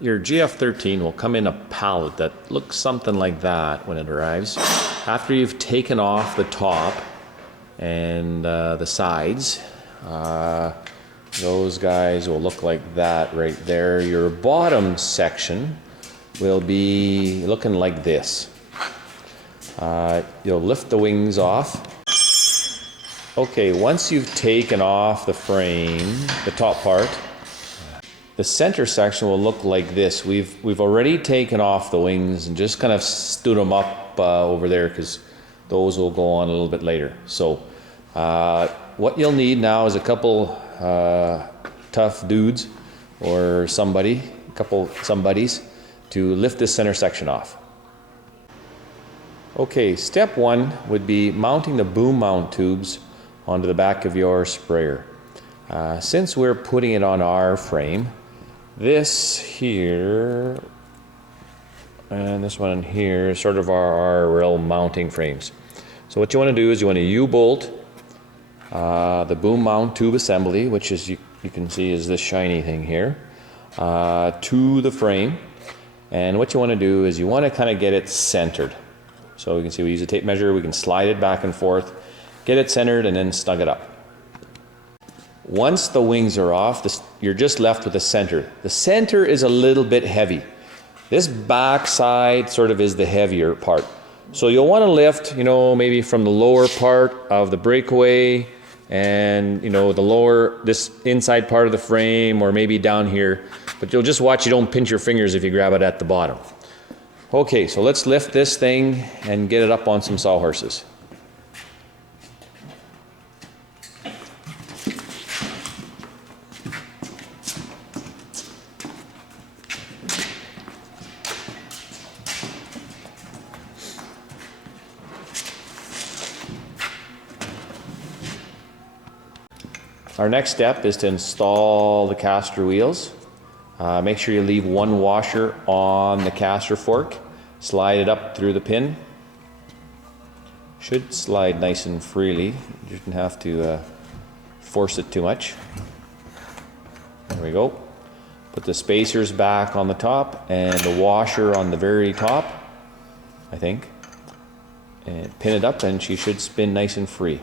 Your GF13 will come in a pallet that looks something like that when it arrives. After you've taken off the top and the sides, those guys will look like that right there. Your bottom section will be looking like this. You'll lift the wings off. Okay, once you've taken off the frame, the top part, the center section will look like this. We've already taken off the wings and just kind of stood them up over there because those will go on a little bit later. So what you'll need now is a couple tough dudes or a couple somebodies to lift this center section off. Okay, step one would be mounting the boom mount tubes onto the back of your sprayer. Since we're putting it on our frame, this here and this one here is sort of our real mounting frames. So what you want to do is you want to U-bolt the boom mount tube assembly, which is you can see is this shiny thing here, to the frame. And what you want to do is you want to kind of get it centered. So you can see we use a tape measure, we can slide it back and forth, get it centered, and then snug it up. Once the wings are off, you're just left with the center. The center is a little bit heavy. This back side sort of is the heavier part. So you'll want to lift, maybe from the lower part of the breakaway and, this inside part of the frame, or maybe down here. But you'll just watch you don't pinch your fingers if you grab it at the bottom. Okay, so let's lift this thing and get it up on some sawhorses. Our next step is to install the caster wheels. Make sure you leave one washer on the caster fork. Slide it up through the pin. Should slide nice and freely. You shouldn't have to force it too much. There we go. Put the spacers back on the top and the washer on the very top, I think. And pin it up and she should spin nice and free.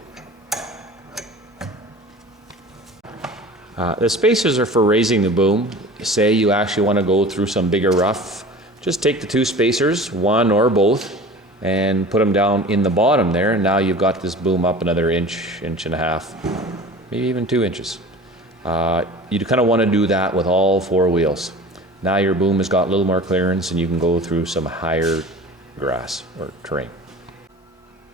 The spacers are for raising the boom. Say you actually want to go through some bigger rough, just take the two spacers, one or both, and put them down in the bottom there. And now you've got this boom up another inch, inch and a half, maybe even 2 inches. You kind of want to do that with all four wheels. Now your boom has got a little more clearance and you can go through some higher grass or terrain.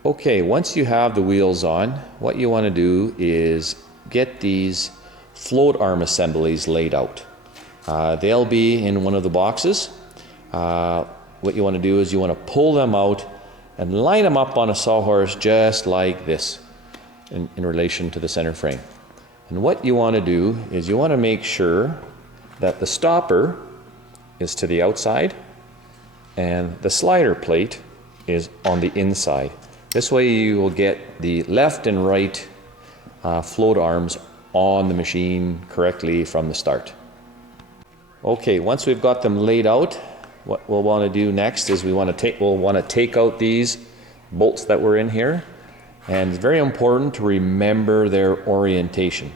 Okay, once you have the wheels on, what you want to do is get these float arm assemblies laid out. They'll be in one of the boxes. What you want to do is you want to pull them out and line them up on a sawhorse just like this in relation to the center frame. And what you want to do is you want to make sure that the stopper is to the outside and the slider plate is on the inside. This way you will get the left and right float arms on the machine correctly from the start. Okay, once we've got them laid out, what we'll want to do next is we'll want to take out these bolts that were in here, and it's very important to remember their orientation.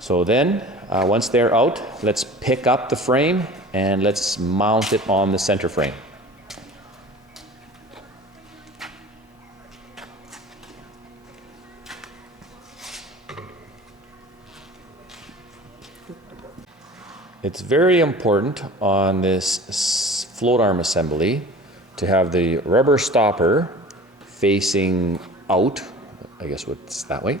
So then, once they're out, let's pick up the frame and let's mount it on the center frame. It's very important on this float arm assembly to have the rubber stopper facing out, I guess it's that way,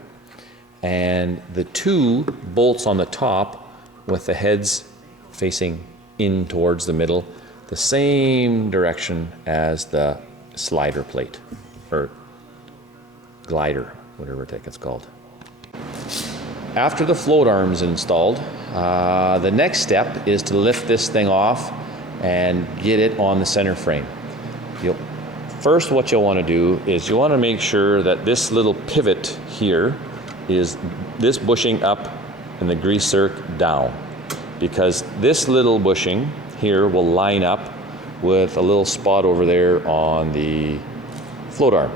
and the two bolts on the top with the heads facing in towards the middle, the same direction as the slider plate, or glider, whatever the heck it's called. After the float arm's installed, the next step is to lift this thing off and get it on the center frame. First, what you'll want to do is you want to make sure that this little pivot here is this bushing up and the grease zerk down, because this little bushing here will line up with a little spot over there on the float arm.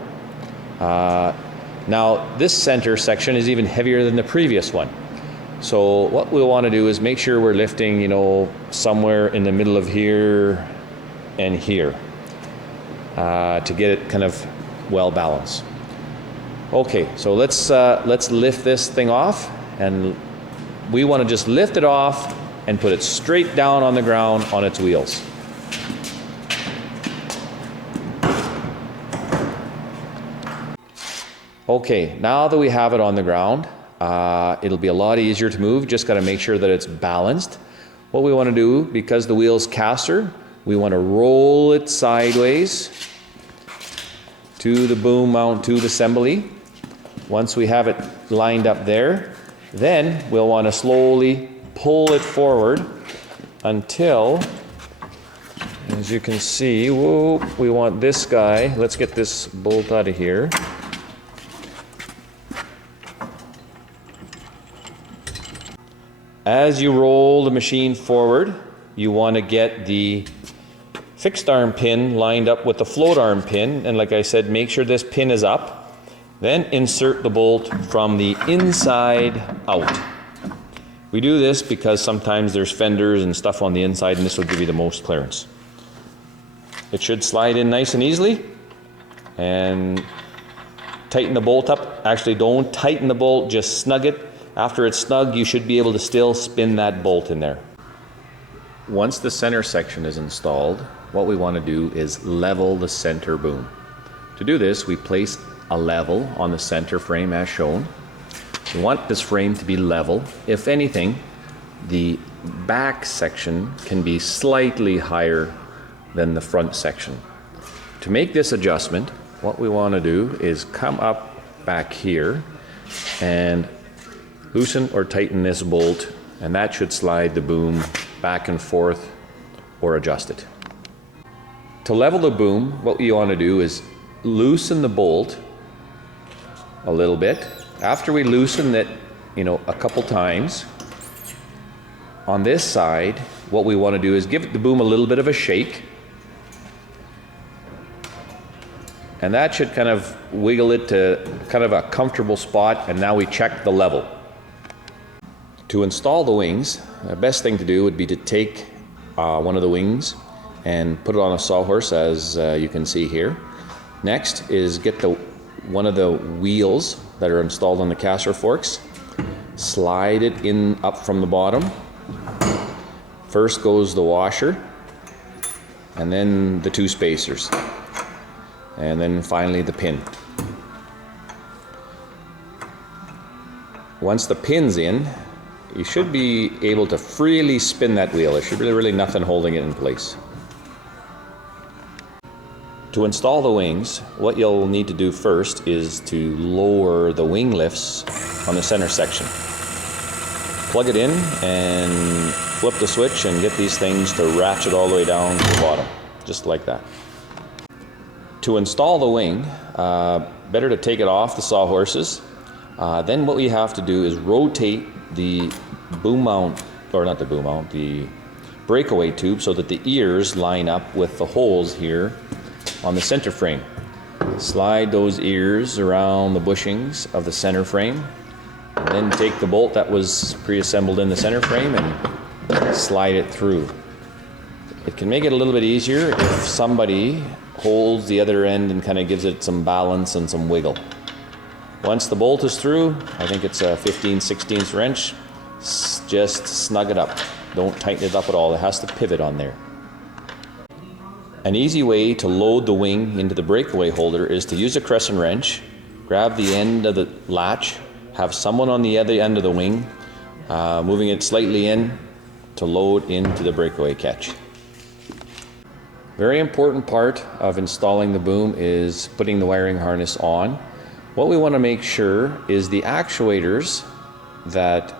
Now this center section is even heavier than the previous one. So what we'll want to do is make sure we're lifting, you know, somewhere in the middle of here and here to get it kind of well balanced. Okay, so let's lift this thing off, and we want to just lift it off and put it straight down on the ground on its wheels. Okay, now that we have it on the ground, it'll be a lot easier to move. Just got to make sure that it's balanced. What we want to do, because the wheel's caster, we want to roll it sideways to the boom mount tube assembly. Once we have it lined up there, then we'll want to slowly pull it forward until, as you can see, whoa, we want this guy. Let's get this bolt out of here. As you roll the machine forward, you want to get the fixed arm pin lined up with the float arm pin, and like I said, make sure this pin is up. Then insert the bolt from the inside out. We do this because sometimes there's fenders and stuff on the inside, and this will give you the most clearance. It should slide in nice and easily. And tighten the bolt up. Actually, don't tighten the bolt, just snug it. After it's snug, you should be able to still spin that bolt in there. Once the center section is installed, what we want to do is level the center boom. To do this, we place a level on the center frame as shown. We want this frame to be level. If anything, the back section can be slightly higher than the front section. To make this adjustment, what we want to do is come up back here and loosen or tighten this bolt, and that should slide the boom back and forth or adjust it. To level the boom, what you want to do is loosen the bolt a little bit. After we loosen it, you know, a couple times, on this side, what we want to do is give the boom a little bit of a shake. And that should kind of wiggle it to kind of a comfortable spot, and now we check the level. To install the wings, the best thing to do would be to take one of the wings and put it on a sawhorse, as you can see here. Next is get one of the wheels that are installed on the caster forks, slide it in up from the bottom. First goes the washer, and then the two spacers, and then finally the pin. Once the pin's in, you should be able to freely spin that wheel. There should be really nothing holding it in place. To install the wings, what you'll need to do first is to lower the wing lifts on the center section. Plug it in and flip the switch and get these things to ratchet all the way down to the bottom, just like that. To install the wing, better to take it off the sawhorses. Then what we have to do is rotate the boom mount, or not the boom mount, the breakaway tube, so that the ears line up with the holes here on the center frame. Slide those ears around the bushings of the center frame, and then take the bolt that was pre-assembled in the center frame and slide it through. It can make it a little bit easier if somebody holds the other end and kind of gives it some balance and some wiggle. Once the bolt is through, I think it's a 15/16 wrench, just snug it up. Don't tighten it up at all. It has to pivot on there. An easy way to load the wing into the breakaway holder is to use a crescent wrench, grab the end of the latch, have someone on the other end of the wing moving it slightly in to load into the breakaway catch. Very important part of installing the boom is putting the wiring harness on. What we want to make sure is the actuators that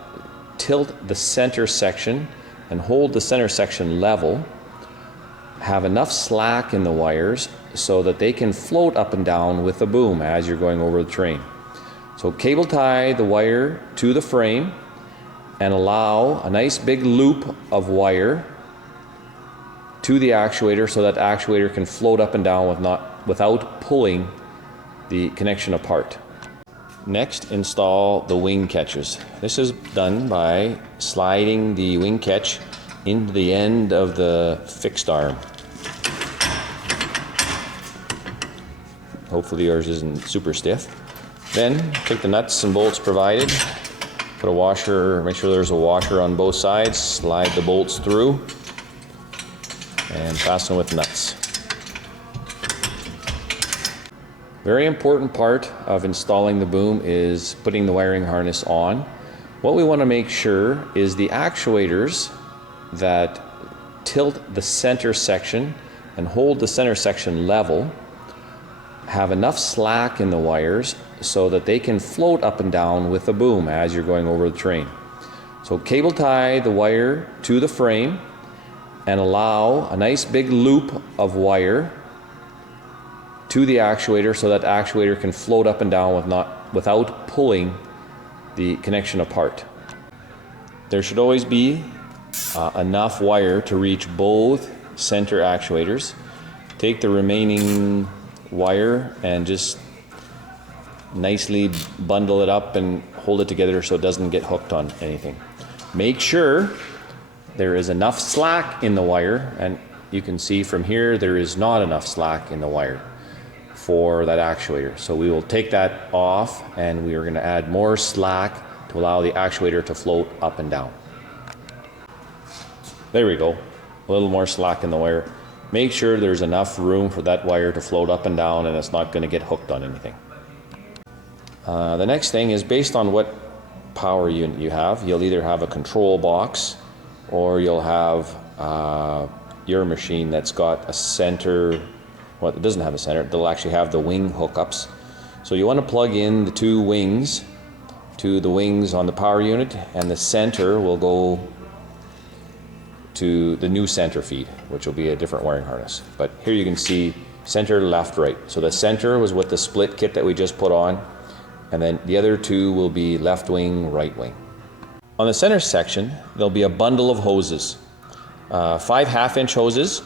tilt the center section and hold the center section level have enough slack in the wires so that they can float up and down with the boom as you're going over the terrain. So cable tie the wire to the frame and allow a nice big loop of wire to the actuator so that actuator can float up and down without pulling the connection apart. Next, install the wing catches. This is done by sliding the wing catch into the end of the fixed arm. Hopefully yours isn't super stiff. Then take the nuts and bolts provided, put a washer, make sure there's a washer on both sides, slide the bolts through, and fasten with nuts. Very important part of installing the boom is putting the wiring harness on. What we want to make sure is the actuators that tilt the center section and hold the center section level have enough slack in the wires so that they can float up and down with the boom as you're going over the terrain. So cable tie the wire to the frame and allow a nice big loop of wire to the actuator so that actuator can float up and down without pulling the connection apart. There should always be enough wire to reach both center actuators. Take the remaining wire and just nicely bundle it up and hold it together so it doesn't get hooked on anything. Make sure there is enough slack in the wire, and you can see from here there is not enough slack in the wire for that actuator. So we will take that off and we are going to add more slack to allow the actuator to float up and down. There we go, a little more slack in the wire. Make sure there's enough room for that wire to float up and down and it's not going to get hooked on anything. The next thing is based on what power unit you have. You'll either have a control box or you'll have your machine that's got a center. Well, it doesn't have a center. They'll actually have the wing hookups. So you want to plug in the two wings to the wings on the power unit, and the center will go to the new center feed, which will be a different wiring harness. But here you can see center, left, right. So the center was with the split kit that we just put on, and then the other two will be left wing, right wing. On the center section, there'll be a bundle of hoses, 5 half-inch hoses.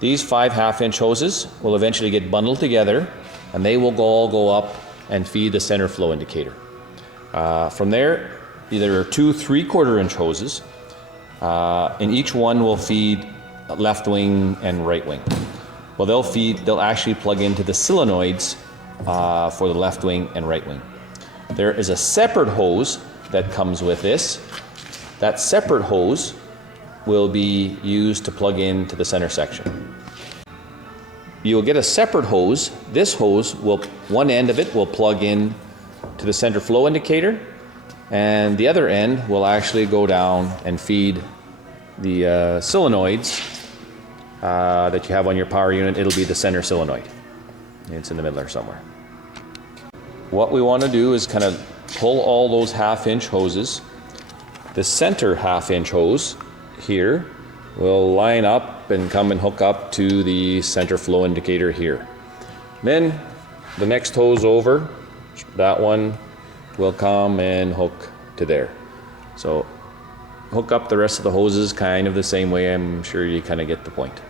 These 5 half-inch hoses will eventually get bundled together, and they will all go up and feed the center flow indicator. From there, there are 2 3/4-inch hoses, and each one will feed left wing and right wing. Well, they'll actually plug into the solenoids for the left wing and right wing. There is a separate hose that comes with this. That separate hose will be used to plug into the center section. You'll get a separate hose. This hose one end of it will plug in to the center flow indicator, and the other end will actually go down and feed the solenoids that you have on your power unit. It'll be the center solenoid. It's in the middle or somewhere. What we want to do is kind of pull all those half-inch hoses. The center half-inch hose here will line up and come and hook up to the center flow indicator here. Then the next hose over, that one will come and hook to there. So hook up the rest of the hoses kind of the same way. I'm sure you kind of get the point.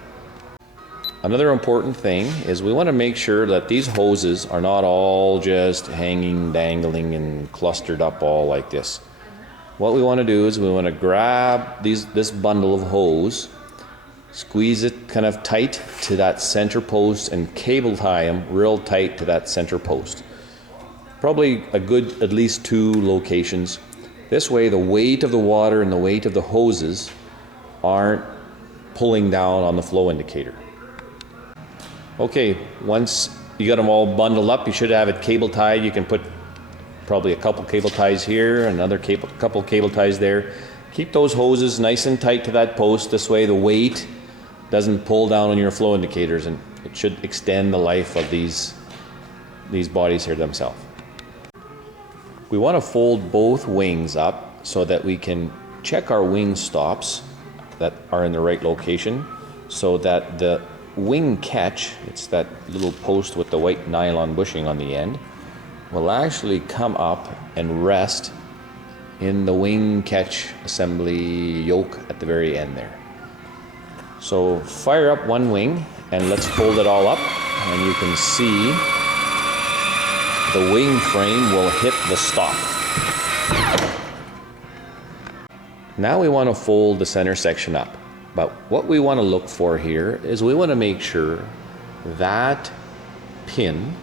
Another important thing is we want to make sure that these hoses are not all just hanging, dangling, and clustered up all like this. What we want to do is we want to grab this bundle of hose, squeeze it kind of tight to that center post, and cable tie them real tight to that center post. Probably a good at least 2 locations. This way the weight of the water and the weight of the hoses aren't pulling down on the flow indicator. Okay, once you got them all bundled up, you should have it cable tied. You can put probably a couple cable ties here, another couple cable ties there. Keep those hoses nice and tight to that post. This way the weight doesn't pull down on your flow indicators, and it should extend the life of these bodies here themselves. We want to fold both wings up so that we can check our wing stops that are in the right location, so that the wing catch, it's that little post with the white nylon bushing on the end, will actually come up and rest in the wing catch assembly yoke at the very end there. So fire up one wing and let's fold it all up, and you can see the wing frame will hit the stop. Now we want to fold the center section up, but what we want to look for here is we want to make sure that pin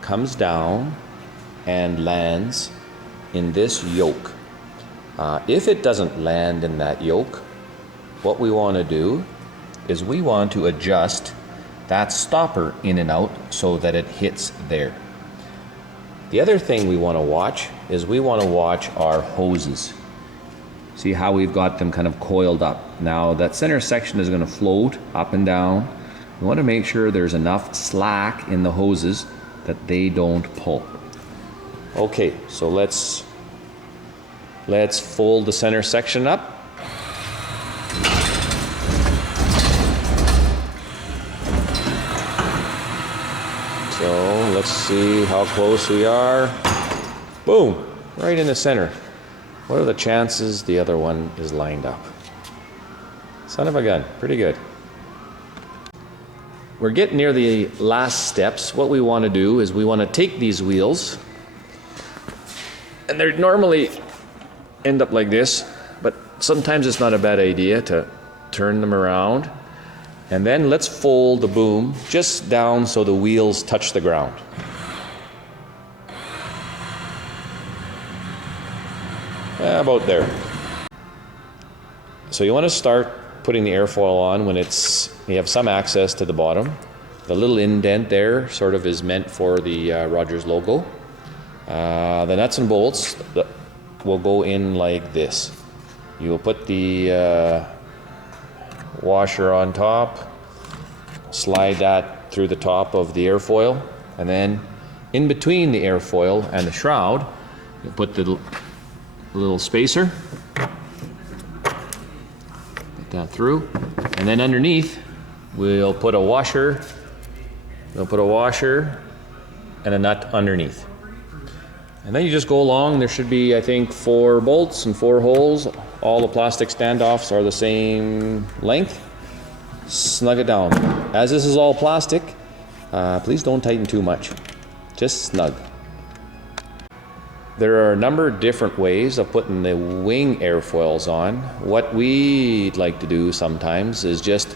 comes down and lands in this yoke. If it doesn't land in that yoke, what we want to do is we want to adjust that stopper in and out so that it hits there. The other thing we want to watch is we want to watch our hoses. See how we've got them kind of coiled up. Now that center section is going to float up and down. We want to make sure there's enough slack in the hoses that they don't pull. Okay, so let's fold the center section up. So let's see how close we are. Boom, right in the center. What are the chances the other one is lined up? Son of a gun, pretty good. We're getting near the last steps. What we want to do is we want to take these wheels, and they normally end up like this, but sometimes it's not a bad idea to turn them around. And then let's fold the boom just down so the wheels touch the ground. About there. So you want to start putting the airfoil on when you have some access to the bottom. The little indent there sort of is meant for the Rogers logo. The nuts and bolts will go in like this. You will put the washer on top, slide that through the top of the airfoil, and then in between the airfoil and the shroud, you put the little spacer, put that through, and then underneath we'll put a washer. And a nut underneath. And then you just go along. There should be, I think, 4 bolts and 4 holes. All the plastic standoffs are the same length. Snug it down. As this is all plastic, please don't tighten too much. Just snug. There are a number of different ways of putting the wing airfoils on. What we'd like to do sometimes is just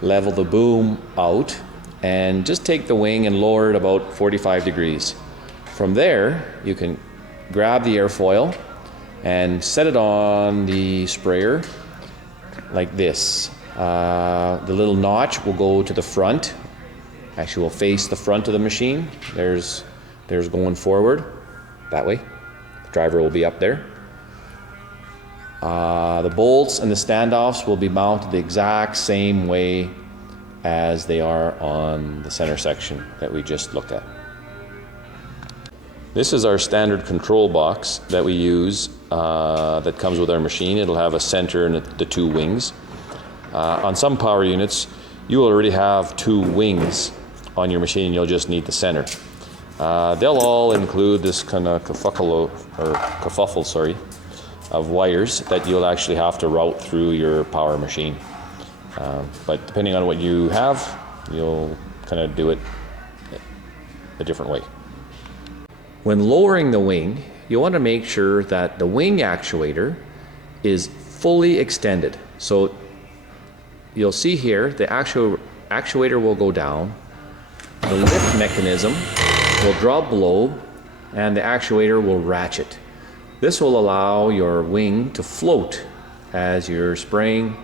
level the boom out and just take the wing and lower it about 45 degrees. From there, you can grab the airfoil and set it on the sprayer like this. The little notch will go to the front. Actually, will face the front of the machine. There's going forward that way. The driver will be up there. The bolts and the standoffs will be mounted the exact same way as they are on the center section that we just looked at. This is our standard control box that we use that comes with our machine. It'll have a center and the 2 wings. On some power units, you already have 2 wings on your machine. You'll just need the center. They'll all include this kind of kerfuffle of wires that you'll actually have to route through your power machine. But depending on what you have, you'll kind of do it a different way. When lowering the wing, you want to make sure that the wing actuator is fully extended. So you'll see here the actuator will go down, the lift mechanism will drop below, and the actuator will ratchet. This will allow your wing to float as you're spraying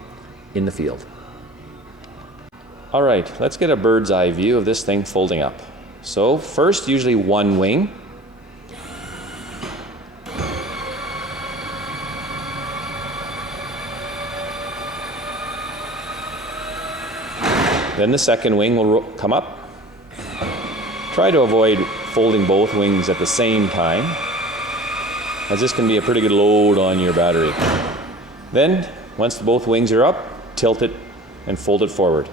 in the field. All right, let's get a bird's eye view of this thing folding up. So first, usually 1 wing. Then the second wing will come up. Try to avoid folding both wings at the same time, as this can be a pretty good load on your battery. Then, once both wings are up, tilt it and fold it forward.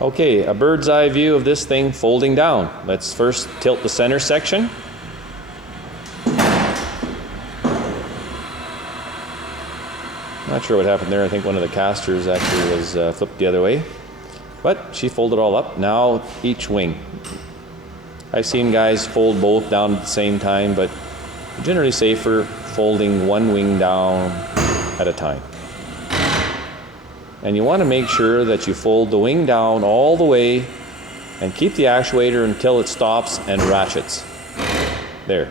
Okay, a bird's eye view of this thing folding down. Let's first tilt the center section. Not sure what happened there. I think one of the casters actually was flipped the other way. But she folded all up. Now each wing. I've seen guys fold both down at the same time, but generally safer folding one wing down at a time. And you want to make sure that you fold the wing down all the way and keep the actuator until it stops and ratchets. There.